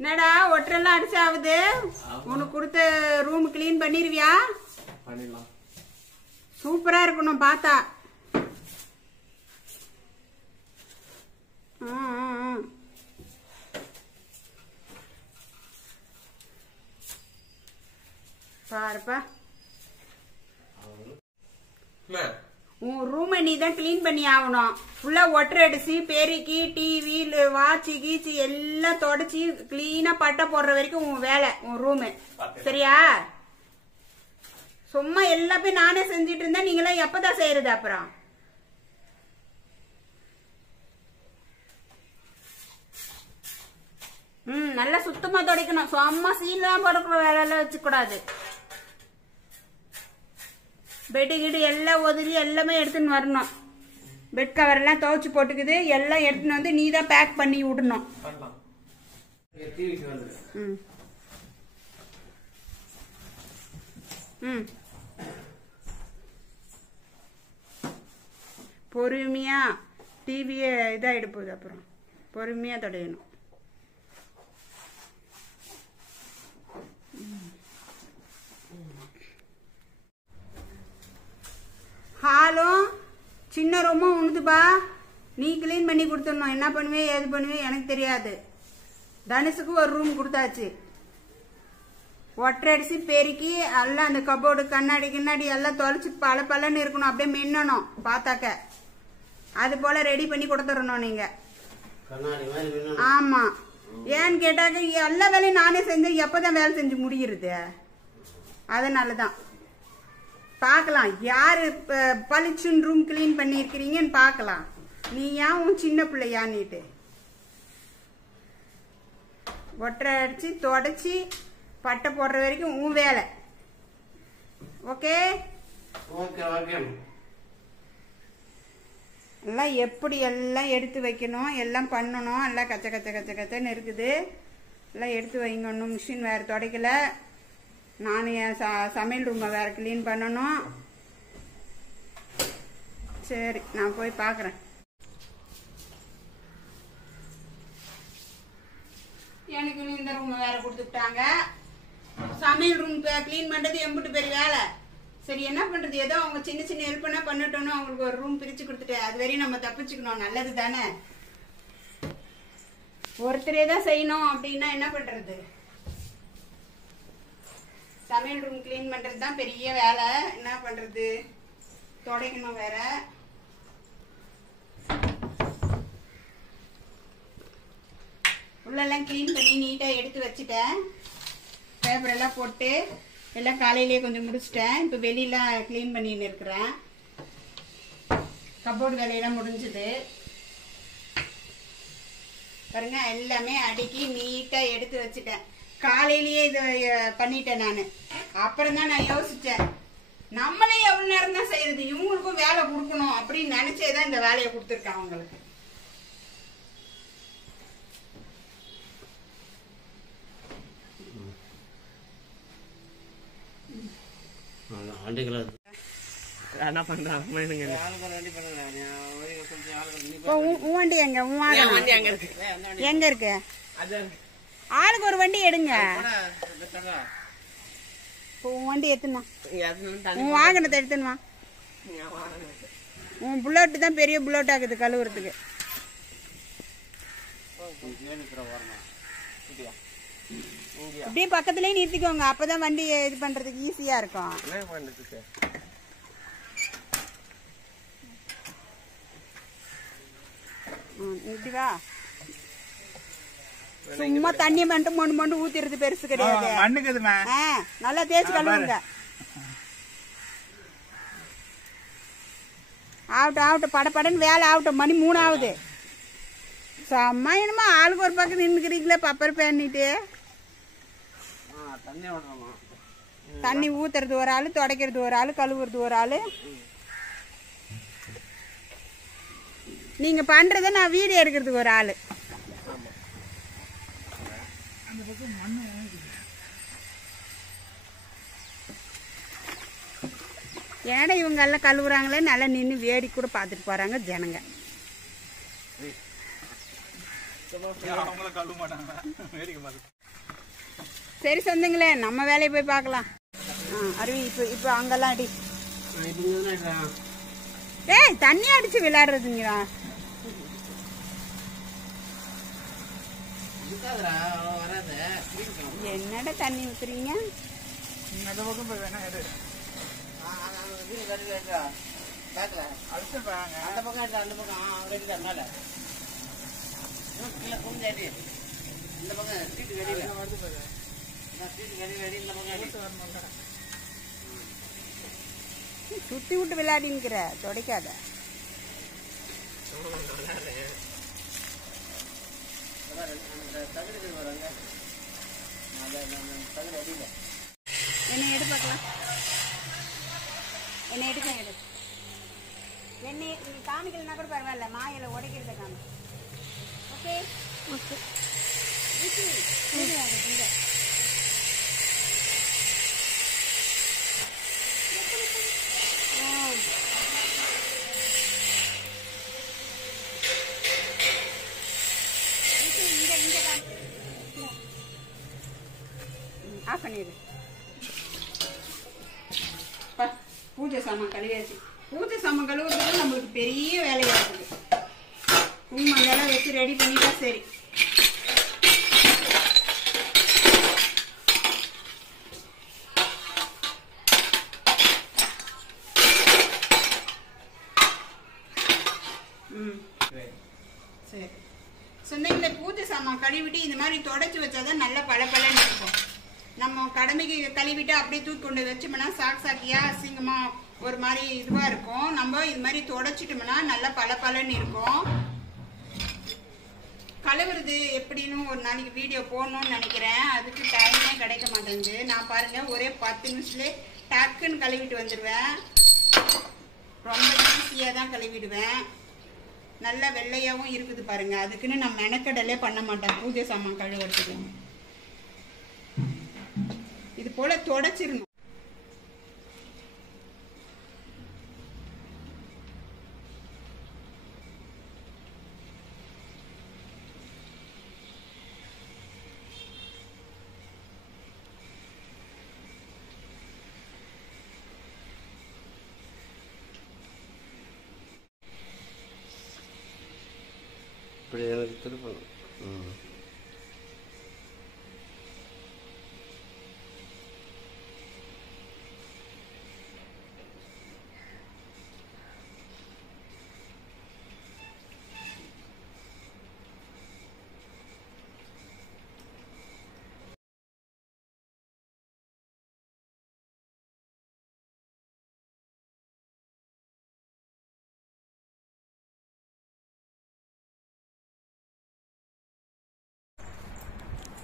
என்னடா ஒட்டரெல்லாம் அடிச்சாவுது? உனக்கு கொடுத்த ரூம் கிளீன் பண்ணிருவியா? பண்ணிடலாம். சூப்பரா இருக்கணும் பார்த்தா. பாருப்பா, உன் ரூமை நீ தான் கிளீன் பண்ணி ஆகணும். ஃபுல்லா ஒட்டரை அடிச்சு பெருக்கி டிவி வாட்சி கீச்சி எல்லாம் தொடச்சி கிளீனா பட்டை போடுற வரைக்கும் உன் வேலை, உன் ரூமு. சரியா? சும்மா எல்லாமே நானே செஞ்சிட்டு இருந்தா நீங்களாம் எப்பதான் செய்யறது? அப்புறம் நல்லா சுத்தமா துடைக்கணும். சும்மா சீலாம் போடக்கூட வேலை எல்லாம் வச்சுக்கூடாது. பெட்டு கிட்டு எல்லாம் ஒதுரி எல்லாமே எடுத்துன்னு வரணும். பெட் கவர் எல்லாம் துவைச்சு போட்டுக்குது, எல்லாம் எடுத்துன்னு வந்து நீ தான் பேக் பண்ணி விடணும். பொறுமையா டிவியை இதாகிடு போகுது. அப்புறம் பொறுமையா தொடையணும். ஹாலும் சின்ன ரூமும் உணுதுப்பா. நீ கிளீன் பண்ணி கொடுத்துடணும். என்ன பண்ணுவே ஏது பண்ணுவே எனக்கு தெரியாது. தனுஷுக்கு ஒரு ரூம் கொடுத்தாச்சு. ஒட்டரை அடிச்சு பெருக்கி எல்லாம் அந்த கபோர்டு கண்ணாடி எல்லாம் தொலைச்சு பல பலன்னு இருக்கணும். அப்படியே மின்னணும் பார்த்தாக்க. அது போல ரெடி பண்ணி கொடுத்துடணும் நீங்க. ஆமா, ஏன்னு கேட்டாக்க எல்லா வேலையும் நானே செஞ்சேன். எப்பதான் வேலை செஞ்சு முடிகிறது? அதனாலதான் பார்க்கலாம் யாரு பளிச்சுன்னு ரூம் கிளீன் பண்ணிருக்கிறீங்கன்னு பார்க்கலாம். நீ ஏன் உன் சின்ன பிள்ளையான்னுட்டு ஒட்டரை அடிச்சு தொடச்சி பட்டை போடுற வரைக்கும் உன் வேலை. ஓகே? எல்லாம் எப்படி எல்லாம் எடுத்து வைக்கணும், எல்லாம் பண்ணணும். எல்லாம் கச்ச கச்ச கச்ச கச்சன்னு இருக்குது. எல்லாம் எடுத்து வைங்க. ஒன்றும் மிஷின் வேறு துடைக்கல. நான் என் சமையல் ரூமை வேற கிளீன் பண்ணணும். சரி, நான் போய் பார்க்குறேன். எனக்கு இந்த ரூமை வேற கொடுத்துட்டாங்க. சமையல் ரூம் கிளீன் பண்ணுறது எம்பிட்டு பெரிய வேலை. சரி, என்ன பண்ணுறது? ஏதோ அவங்க சின்ன சின்ன ஹெல்ப் பண்ணா பண்ணிட்டோன்னு அவங்களுக்கு ஒரு ரூம் பிரித்து கொடுத்துட்டேன். அது வரையும் நம்ம தப்பிச்சுக்கணும். நல்லது தானே? ஒருத்தரே தான் செய்யணும் அப்படின்னா என்ன பண்ணுறது? சமையல் ரூம் கிளீன் பண்றது தான் பெரிய வேலை. என்ன பண்றது? துடைக்கணும் வேற. உள்ளெல்லாம் கிளீன் பண்ணி நீட்டா எடுத்து வச்சுட்டேன். பேப்பர் எல்லாம் போட்டு எல்லாம் காலையிலேயே கொஞ்சம் முடிச்சிட்டேன். இப்போ வெளியெல்லாம் கிளீன் பண்ணின்னு இருக்கிறேன். கபோர்டு வேலையெல்லாம் முடிஞ்சது பாருங்க. எல்லாமே அடுக்கி நீட்டா எடுத்து வச்சுட்டேன். காலையிலேயே இது பண்ணிட்டேன் நான். அப்புறம் தான் நான் யோசிச்சேன், நம்மளே எவ்வளவு நேரம் தான் செய்யறது, இவங்களுக்கும் வேலை கொடுக்கணும் அப்படின்னு நினைச்சேதான் இந்த வேலையை கொடுத்துருக்கேன் அவங்களுக்கு. என்ன பண்றாங்க? வண்டி எங்க? எங்க இருக்கு? ஆளுக்கு ஒரு வண்டி எடுங்க. உன் வண்டி எடுத்துனா, உன் வாகனத்தை எடுத்துனுவா. உன் புல்லட் தான் பெரிய புல்லட் ஆகுது கழுவுறதுக்கு. அப்படியே பக்கத்துலயே நிறுத்திக்கோங்க. அப்பதான் வண்டி இது பண்றதுக்கு ஈஸியா இருக்கும். இப்படி வா. சும்மா தண்ணி மட்டும் மொண்டு ஊத்திடுறது பெருசு கிடையாது. நல்லா தேய்ச்சி கழுவுங்க. ஆகட்டும் படப்படன்னு வேலை ஆகட்டும். மணி 3 ஆகுது. செம்ம என்னமா ஆளுக்கு ஒரு பக்கம் நின்னுக்கிறீங்களே பப்பர் பண்ணிட்டு. தண்ணி ஊத்துறது ஒரு ஆளு, துடைக்கிறது ஒரு ஆளு, கழுவுறது ஒரு ஆளு. நீங்க பண்றத நான் வீடியோ எடுக்கிறதுக்கு ஒரு ஆளு. ஏன்னா இவங்க எல்லாம் கழுவுறாங்களே, நல்லா நின்று வேடி கூட பார்த்துட்டு போறாங்க ஜனங்க. அவங்கள கழுவ மாட்டாங்க, வேடிக்கை பார்த்து. சரி சொந்தங்களே, நம்ம வேலையை போய் பார்க்கலாம். அருவி இப்போ அங்கெல்லாம் அடி. ஏய், தண்ணி அடிச்சு விளையாடுறதுங்களா? என்னடா தண்ணி ஊத்துறீங்க? அந்த பக்கம் போய் வேணா எடு. அடுத்து பாருங்க. அந்த பக்கம் அந்த பக்கம் மேல இந்த பக்கம் சீட்டு வெளியில சீட்டு வெளியில இந்த பக்கம் சுத்தி விட்டு விளையாடிங்கிற துடைக்காத. என்ன எடு பார்க்கலாம். என்ன எடுக்க எடு. என்ன நீங்க காமிக்கலன்னா கூட பரவாயில்ல, மாயில உடைக்கிறத காமி. Okay okay. ஆஃப் பண்ணிடு. பூஜை சாமான் கழுவியாச்சு. பூஜை சாமான் கழுவுறது நம்மளுக்கு பெரிய வேலையா இருக்குது. குங்குமங்கெல்லாம் வச்சு ரெடி பண்ணிட்டா சரி. சரி சொந்தங்களே, பூஜை சாமான் கழுவிட்டு இந்த மாதிரி தொடச்சி வச்சாதான் நல்ல பளபளன்னு இருக்கும். நம்ம கடமைக்கு கழுவிட்டு அப்படியே தூக்கி கொண்டு வச்சோம்னா சாக்கியா அசிங்கமா ஒரு மாதிரி இதுவா இருக்கும். நம்ம இது மாதிரி தொடச்சிட்டோம்னா நல்லா பளபளன்னு இருக்கும். கழுவுறது எப்படின்னு ஒரு நாளைக்கு வீடியோ போடணும்னு நினைக்கிறேன். அதுக்கு டைமே கிடைக்க மாட்டேங்குது. நான் பாருங்க ஒரே 10 நிமிஷத்துலேயே டக்குன்னு கழுவிட்டு வந்துடுவேன். ரொம்ப ஈஸியாக தான் கழுவிடுவேன். நல்ல வெள்ளையாகவும் இருக்குது பாருங்க. அதுக்குன்னு நான் மெனக்கடலே பண்ண மாட்டேன் பூஜை சாமான் கழுவுறதுக்கு. இது போல தொடச்சிடணும். இப்படி எனக்கு திருப்பணும்.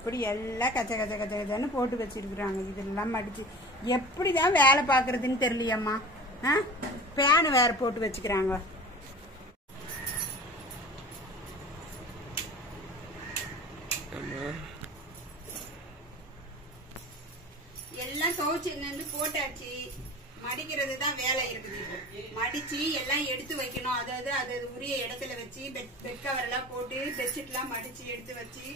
இப்படி எல்லாம் கச்ச கச்ச கச்ச கச்சன்னு போட்டு வச்சிருக்கிறாங்க. இதெல்லாம் மடிச்சு எப்படிதான் வேலை பார்க்கறதுன்னு தெரியலையம்மா. பேனு வேற போட்டு வச்சுக்கிறாங்க. எல்லாம் துவைச்சு போட்டாச்சு. மடிக்கிறது தான் வேலை இருக்குது. மடிச்சு எல்லாம் எடுத்து வைக்கணும். அதாவது உரிய இடத்துல வச்சு பெட் கவர் எல்லாம் போட்டு பெட்ஷீட் எல்லாம் மடிச்சு எடுத்து வச்சு,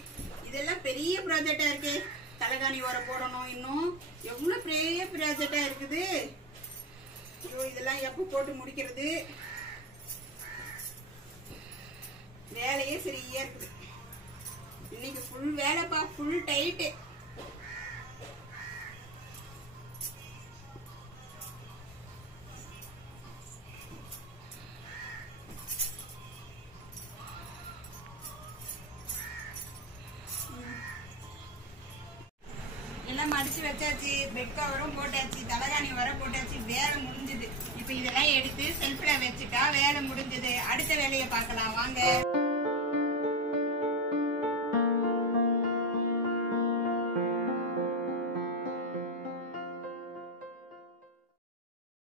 இதெல்லாம் பெரிய ப்ராஜெக்டா இருக்கு. தலைகாணி வர போடணும். இன்னும் எவ்வளவு பெரிய ப்ராஜெக்டா இருக்குது. ஐயோ, இதெல்லாம் எப்ப போட்டு முடிக்கிறது? வேலையே சரியா இருக்குது. இன்னைக்கு ஃபுல் வேலைப்பா, ஃபுல் டைட்டு. எல்லாம் மடிச்சு வச்சாச்சு. பெட் கவரும் போட்டாச்சு. தலைகாணி வர போட்டாச்சு. வேலை முடிஞ்சது. இப்ப இதெல்லாம் எடுத்து செல்ஃப்ல வச்சுட்டா வேலை முடிஞ்சது. அடுத்த வேலையை பார்க்கலாம் வாங்க.